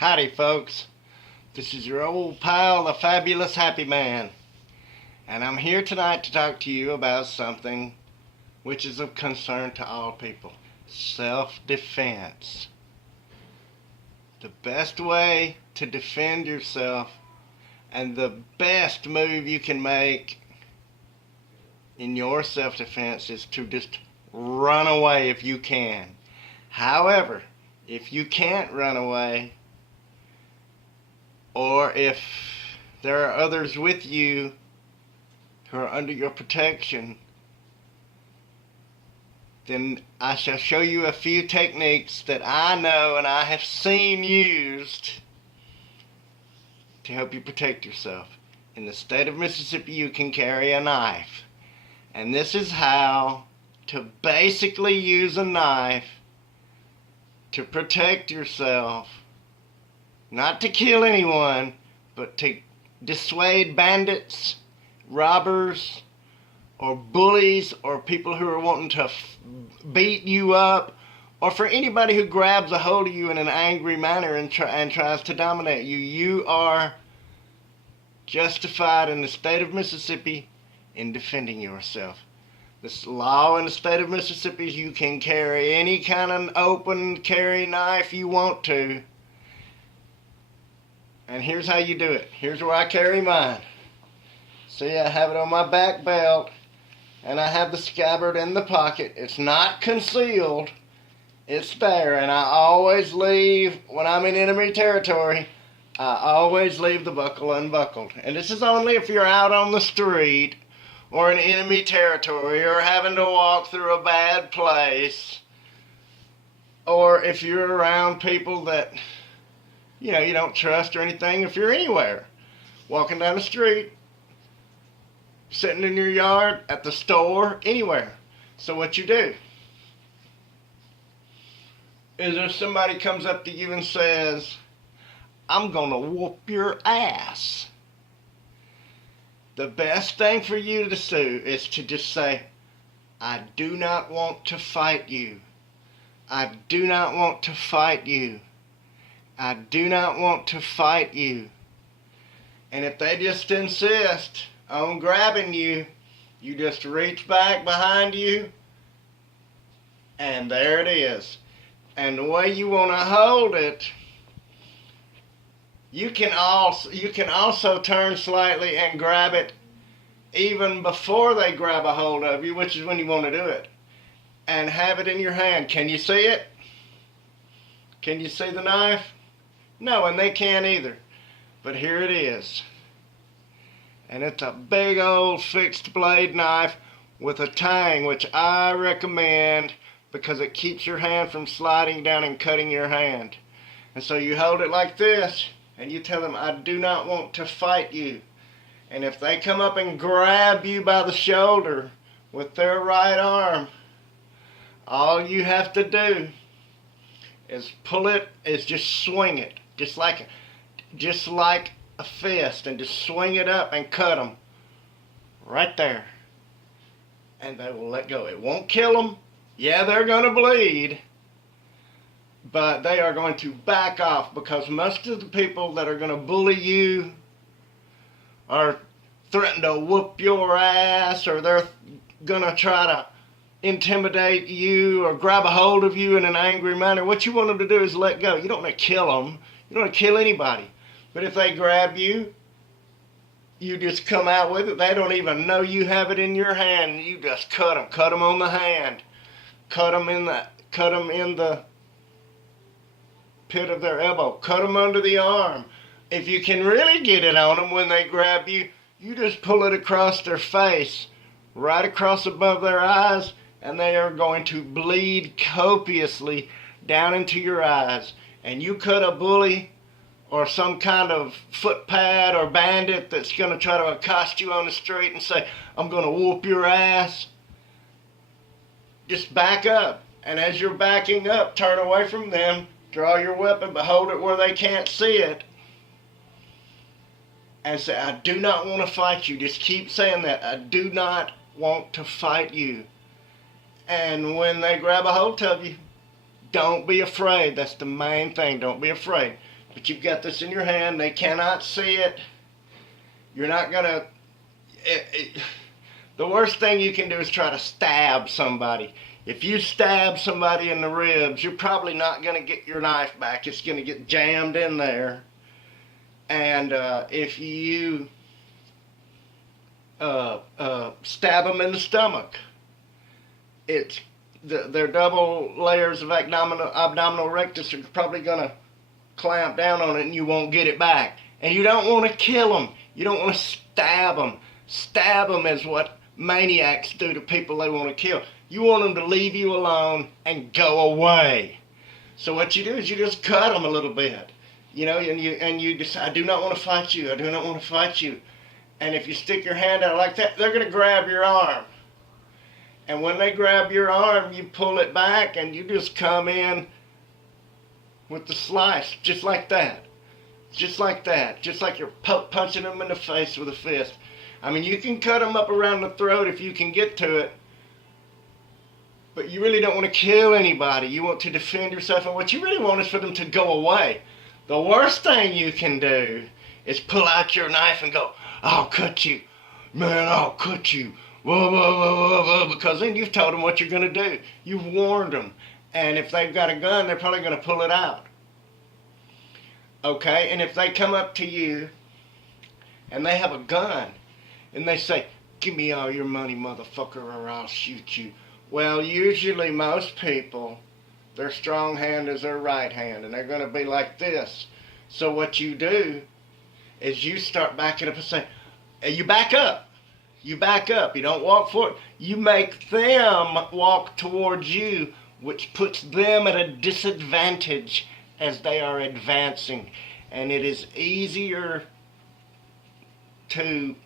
Howdy, folks. This is your old pal, the Fabulous Happy Man. And I'm here tonight to talk to you about something which is of concern to all people. Self-defense. The best way to defend yourself and the best move you can make in your self-defense is to just run away if you can. However, if you can't run away, or if there are others with you who are under your protection, then I shall show you a few techniques that I know and I have seen used to help you protect yourself. In the state of Mississippi, you can carry a knife. And this is how to basically use a knife to protect yourself. Not to kill anyone, but to dissuade bandits, robbers, or bullies, or people who are wanting to beat you up, or for anybody who grabs a hold of you in an angry manner and tries to dominate you. You are justified in the state of Mississippi in defending yourself. This law in the state of Mississippi is you can carry any kind of open carry knife you want to. And here's how you do it. Here's where I carry mine. See, I have it on my back belt, and I have the scabbard in the pocket. It's not concealed. It's there, and I always leave, when I'm in enemy territory, I always leave the buckle unbuckled. And this is only if you're out on the street, or in enemy territory, or having to walk through a bad place, or if you're around people that you don't trust or anything. If you're anywhere, walking down the street, sitting in your yard, at the store, anywhere. So what you do is if somebody comes up to you and says, "I'm gonna whoop your ass," the best thing for you to do is to just say, "I do not want to fight you. I do not want to fight you. I do not want to fight you." And if they just insist on grabbing you, you just reach back behind you, and there it is. And the way you want to hold it, you can also turn slightly and grab it even before they grab a hold of you, which is when you want to do it, and have it in your hand. Can you see it? Can you see the knife? No, and they can't either. But here it is. And it's a big old fixed blade knife with a tang, which I recommend because it keeps your hand from sliding down and cutting your hand. And so you hold it like this, and you tell them, "I do not want to fight you." And if they come up and grab you by the shoulder with their right arm, all you have to do is just swing it. Just like a fist, and just swing it up and cut them right there. And they will let go. It won't kill them. Yeah, they're going to bleed, but they are going to back off, because most of the people that are going to bully you or threaten to whoop your ass, or they're going to try to intimidate you or grab a hold of you in an angry manner. What you want them to do is let go. You don't want to kill them. You don't want to kill anybody. But if they grab you, you just come out with it. They don't even know you have it in your hand. You just cut them. Cut them on the hand. Cut them in the pit of their elbow. Cut them under the arm. If you can really get it on them when they grab you, you just pull it across their face, right across above their eyes, and they are going to bleed copiously down into your eyes. And you cut a bully or some kind of footpad or bandit that's going to try to accost you on the street and say, "I'm going to whoop your ass," just back up. And as you're backing up, turn away from them, draw your weapon, but hold it where they can't see it, and say, "I do not want to fight you." Just keep saying that. "I do not want to fight you." And when they grab a hold of you, don't be afraid. That's the main thing. Don't be afraid. but you've got this in your hand. They cannot see it. You're not going to... The worst thing you can do is try to stab somebody. If you stab somebody in the ribs, you're probably not going to get your knife back. It's going to get jammed in there. And if you stab them in the stomach, their double layers of abdominal rectus are probably going to clamp down on it, and you won't get it back. And you don't want to kill them. You don't want to stab them. Stab them is what maniacs do to people they want to kill. You want them to leave you alone and go away. So what you do is you just cut them a little bit, you know, and you decide, I do not want to fight you. I do not want to fight you. And if you stick your hand out like that, they're going to grab your arm. And when they grab your arm, you pull it back and you just come in with the slice, just like that. Just like that. Just like you're punching them in the face with a fist. I mean, you can cut them up around the throat if you can get to it. But you really don't want to kill anybody. You want to defend yourself. And what you really want is for them to go away. The worst thing you can do is pull out your knife and go, I'll cut you. Man, I'll cut you. Whoa, whoa, whoa, whoa, whoa. Because then you've told them what you're going to do. You've warned them. And if they've got a gun, they're probably going to pull it out. Okay? And if they come up to you and they have a gun and they say, give me all your money, motherfucker, or I'll shoot you. Well, usually most people, their strong hand is their right hand, and they're going to be like this. So what you do is you start backing up and say, you back up. You back up. You don't walk forward. You make them walk towards you, which puts them at a disadvantage as they are advancing. And it is easier to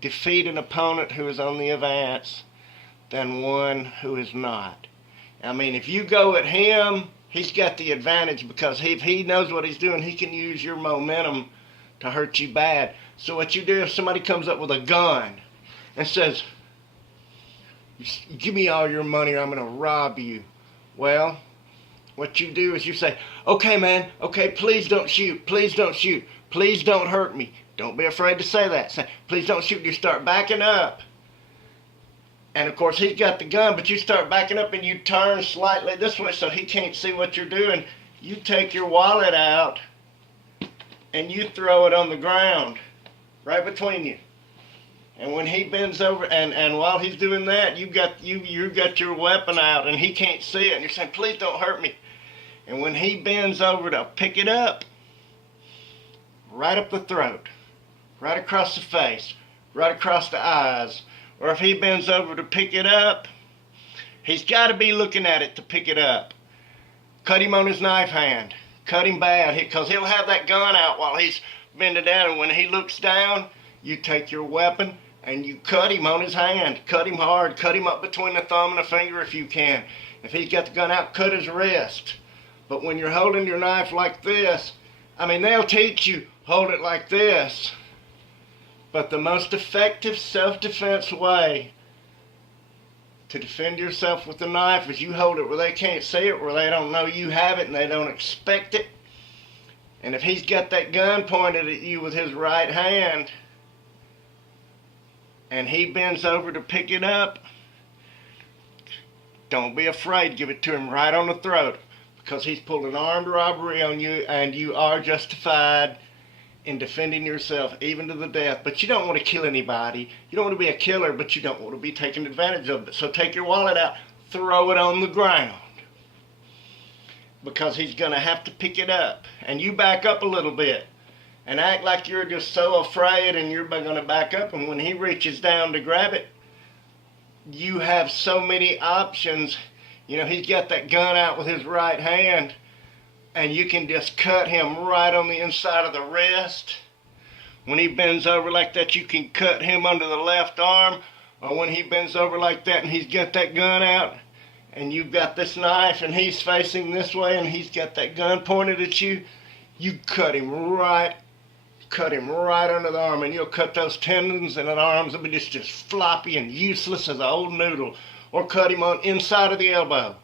defeat an opponent who is on the advance than one who is not. I mean, if you go at him, he's got the advantage because if he knows what he's doing, he can use your momentum to hurt you bad. So what you do if somebody comes up with a gun and says, give me all your money or I'm going to rob you. Well, what you do is you say, okay, man, okay, please don't shoot, please don't shoot, please don't hurt me. Don't be afraid to say that. Say, please don't shoot. You start backing up. And of course, he's got the gun, but you start backing up and you turn slightly this way so he can't see what you're doing. You take your wallet out and you throw it on the ground right between you. And when he bends over, and while he's doing that, you got your weapon out and he can't see it. And you're saying, please don't hurt me. And when he bends over to pick it up, right up the throat, right across the face, right across the eyes, or if he bends over to pick it up, he's got to be looking at it to pick it up. Cut him on his knife hand. Cut him bad, because he'll have that gun out while he's bending down, and when he looks down, you take your weapon and you cut him on his hand. Cut him hard. Cut him up between the thumb and the finger if you can. If he's got the gun out, cut his wrist. But when you're holding your knife like this, I mean, they'll teach you, hold it like this. But the most effective self-defense way to defend yourself with the knife is you hold it where they can't see it, where they don't know you have it and they don't expect it. And if he's got that gun pointed at you with his right hand and he bends over to pick it up, don't be afraid. Give it to him right on the throat, because he's pulled an armed robbery on you and you are justified in defending yourself, even to the death. But you don't want to kill anybody. You don't want to be a killer, but you don't want to be taken advantage of it. So take your wallet out, throw it on the ground, because he's going to have to pick it up. And you back up a little bit and act like you're just so afraid, and you're going to back up. And when he reaches down to grab it, you have so many options. You know, he's got that gun out with his right hand, and you can just cut him right on the inside of the wrist. When he bends over like that, you can cut him under the left arm. Or when he bends over like that and he's got that gun out, and you've got this knife and he's facing this way and he's got that gun pointed at you, you cut him right under the arm, and you'll cut those tendons in the arms. It'll be just floppy and useless as an old noodle. Or cut him on inside of the elbow.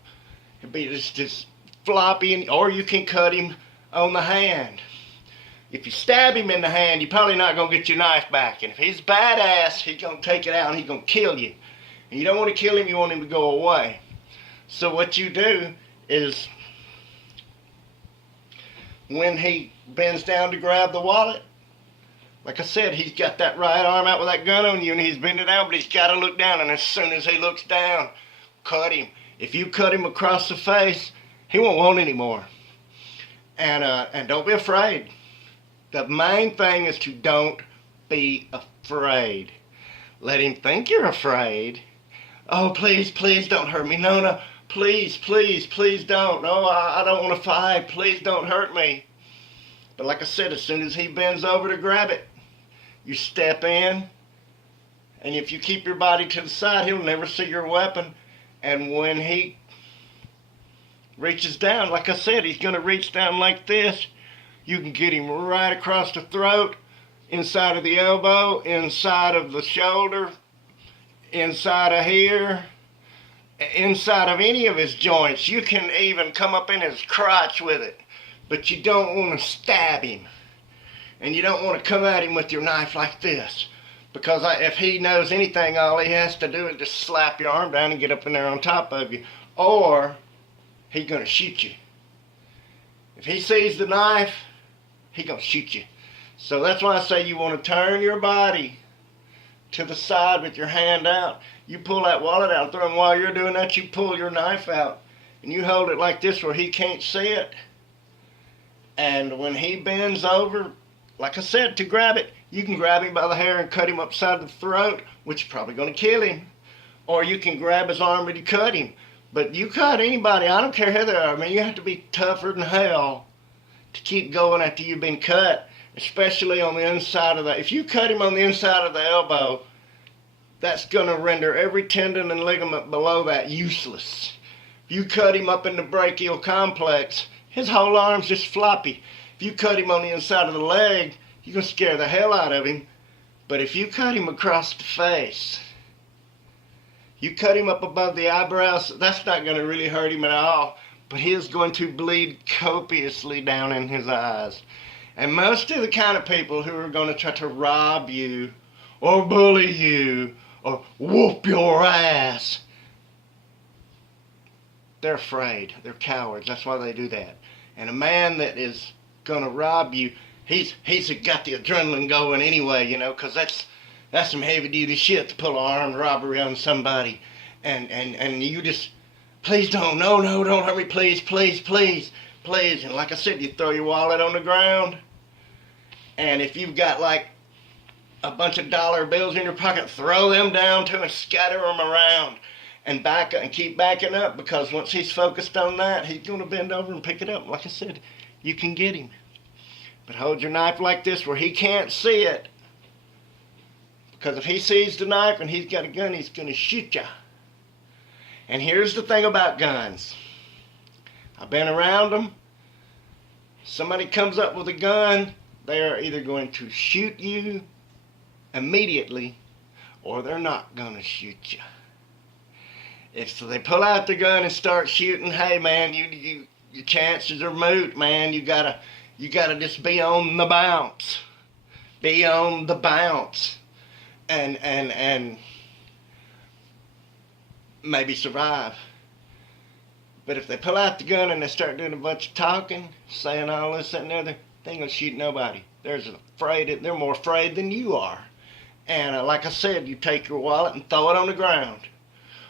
He'll be just floppy, or you can cut him on the hand. If you stab him in the hand, you're probably not going to get your knife back. And if he's badass, he's going to take it out and he's going to kill you. And you don't want to kill him, you want him to go away. So what you do is, when he bends down to grab the wallet, like I said, he's got that right arm out with that gun on you and he's bending down, but he's got to look down. And as soon as he looks down, cut him. If you cut him across the face, he won't want any more. And don't be afraid. The main thing is to don't be afraid. Let him think you're afraid. Oh, please, please don't hurt me. No, please, please, please don't. No, I don't want to fight. Please don't hurt me. But like I said, as soon as he bends over to grab it, you step in. And if you keep your body to the side, he'll never see your weapon. And when he reaches down, like I said, he's going to reach down like this. You can get him right across the throat, inside of the elbow, inside of the shoulder, inside of here, inside of any of his joints. You can even come up in his crotch with it. But you don't want to stab him. And you don't want to come at him with your knife like this. Because if he knows anything, all he has to do is just slap your arm down and get up in there on top of you. Or he's going to shoot you. If he sees the knife, he's going to shoot you. So that's why I say you want to turn your body to the side with your hand out. You pull that wallet out, and while you're doing that, you pull your knife out. And you hold it like this where he can't see it. And when he bends over, like I said, to grab it, you can grab him by the hair and cut him upside the throat, which is probably going to kill him. Or you can grab his arm and you cut him. But you cut anybody, I don't care who they are. I mean, you have to be tougher than hell to keep going after you've been cut, especially on the inside of the... If you cut him on the inside of the elbow, that's going to render every tendon and ligament below that useless. If you cut him up in the brachial complex, his whole arm's just floppy. If you cut him on the inside of the leg, you're going to scare the hell out of him. But if you cut him across the face, you cut him up above the eyebrows, that's not going to really hurt him at all. But he is going to bleed copiously down in his eyes. And most of the kind of people who are going to try to rob you, or bully you, or whoop your ass, they're afraid. They're cowards. That's why they do that. And a man that is going to rob you, he's got the adrenaline going anyway, you know, because that's some heavy-duty shit to pull an armed robbery on somebody. And you just, please don't, no, don't hurt me, please, please, please, please. And like I said, you throw your wallet on the ground, and if you've got like a bunch of dollar bills in your pocket, throw them down too and scatter them around. And back up and keep backing up, because once he's focused on that, he's going to bend over and pick it up. Like I said, you can get him. But hold your knife like this where he can't see it. Because if he sees the knife and he's got a gun, he's going to shoot you. And here's the thing about guns. I've been around them. Somebody comes up with a gun, they are either going to shoot you immediately, or they're not going to shoot you. If they pull out the gun and start shooting, hey man, your chances are moot, man. You gotta just be on the bounce. Be on the bounce. And maybe survive. But if they pull out the gun and they start doing a bunch of talking, saying all this, that, and the other, they ain't gonna shoot nobody. They're more afraid than you are. And like I said, you take your wallet and throw it on the ground.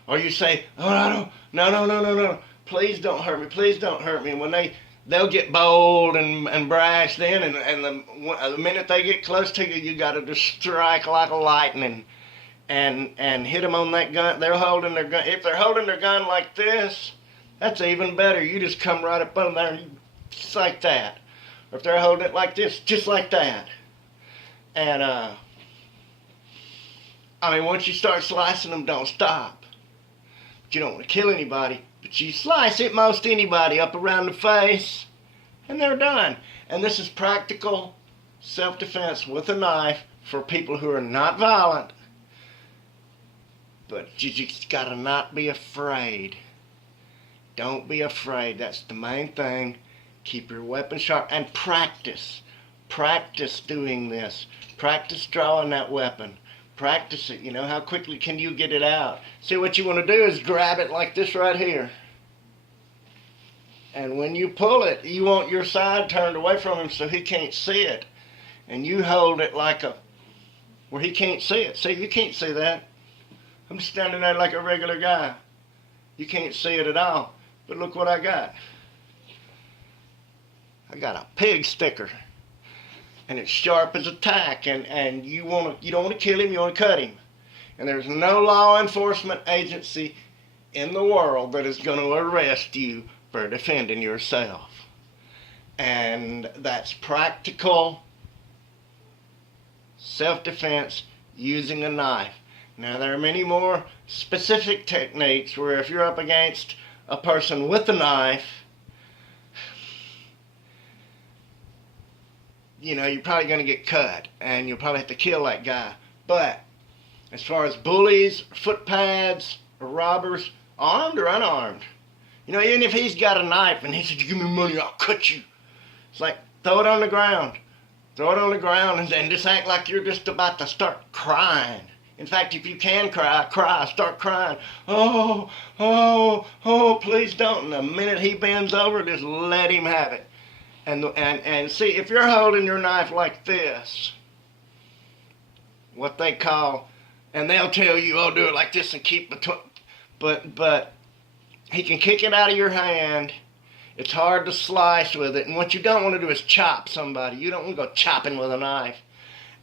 Or you say, oh, no, please don't hurt me, please don't hurt me. And when they'll get bold and brash then, and the minute they get close to you, you got to just strike like lightning and hit them on that gun. They're holding their gun. If they're holding their gun like this, that's even better. You just come right up on there, just like that. Or if they're holding it like this, just like that. And, once you start slicing them, don't stop. You don't want to kill anybody, but you slice it most anybody up around the face, and they're done. And this is practical self-defense with a knife for people who are not violent, but you just gotta not be afraid. Don't be afraid. That's the main thing. Keep your weapon sharp and practice. Practice doing this. Practice drawing that weapon. Practice it. You know, how quickly can you get it out? See, what you want to do is grab it like this right here. And when you pull it, you want your side turned away from him so he can't see it. And you hold it like where he can't see it. See, you can't see that. I'm standing there like a regular guy. You can't see it at all. But look what I got. I got a pig sticker. And it's sharp as a tack. And you don't want to kill him, you want to cut him. And there's no law enforcement agency in the world that is going to arrest you for defending yourself. And that's practical self-defense using a knife. Now, there are many more specific techniques where if you're up against a person with a knife, you know, you're probably going to get cut and you'll probably have to kill that guy. But as far as bullies, footpads, or robbers, armed or unarmed, you know, even if he's got a knife and he says, "Give me money, I'll cut you." It's like, throw it on the ground. Throw it on the ground and then just act like you're just about to start crying. In fact, if you can cry, start crying. "Oh, oh, oh, please don't." And the minute he bends over, just let him have it. And see, if you're holding your knife like this, what they call, and they'll tell you, "Oh, do it like this and keep between," but he can kick it out of your hand. It's hard to slice with it, and what you don't want to do is chop somebody. You don't want to go chopping with a knife.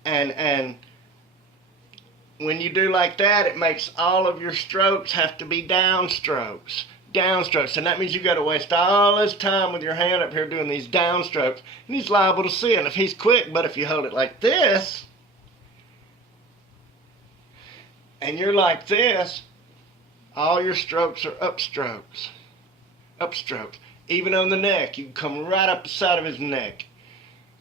And when you do like that, it makes all of your strokes have to be downstrokes. Downstrokes. And that means you got to waste all this time with your hand up here doing these downstrokes. And he's liable to see it if he's quick. But if you hold it like this, and you're like this, all your strokes are upstrokes. Upstrokes. Even on the neck, you can come right up the side of his neck.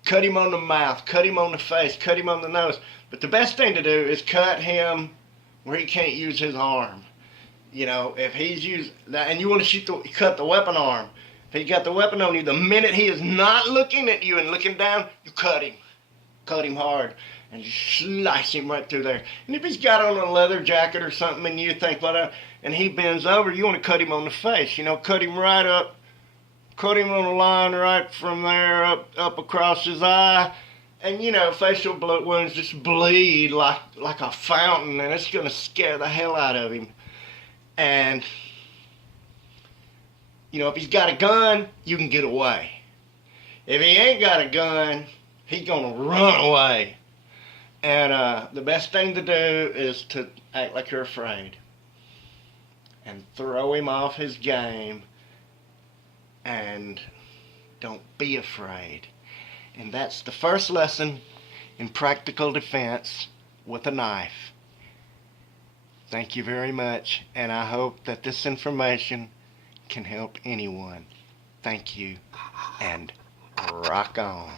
Cut him on the mouth, cut him on the face, cut him on the nose. But the best thing to do is cut him where he can't use his arm. You know, if he's used that, and you want to cut the weapon arm. If he got the weapon on you, the minute he is not looking at you and looking down, you cut him. Cut him hard. And slice him right through there. And if he's got on a leather jacket or something and you think, well, and he bends over, you want to cut him on the face. You know, cut him right up. Cut him on a line right from there up across his eye. And, you know, facial wounds just bleed like a fountain, and it's going to scare the hell out of him. And, you know, if he's got a gun, you can get away. If he ain't got a gun, he's going to run away. And the best thing to do is to act like you're afraid. And throw him off his game. And don't be afraid. And that's the first lesson in practical defense with a knife. Thank you very much, and I hope that this information can help anyone. Thank you, and rock on.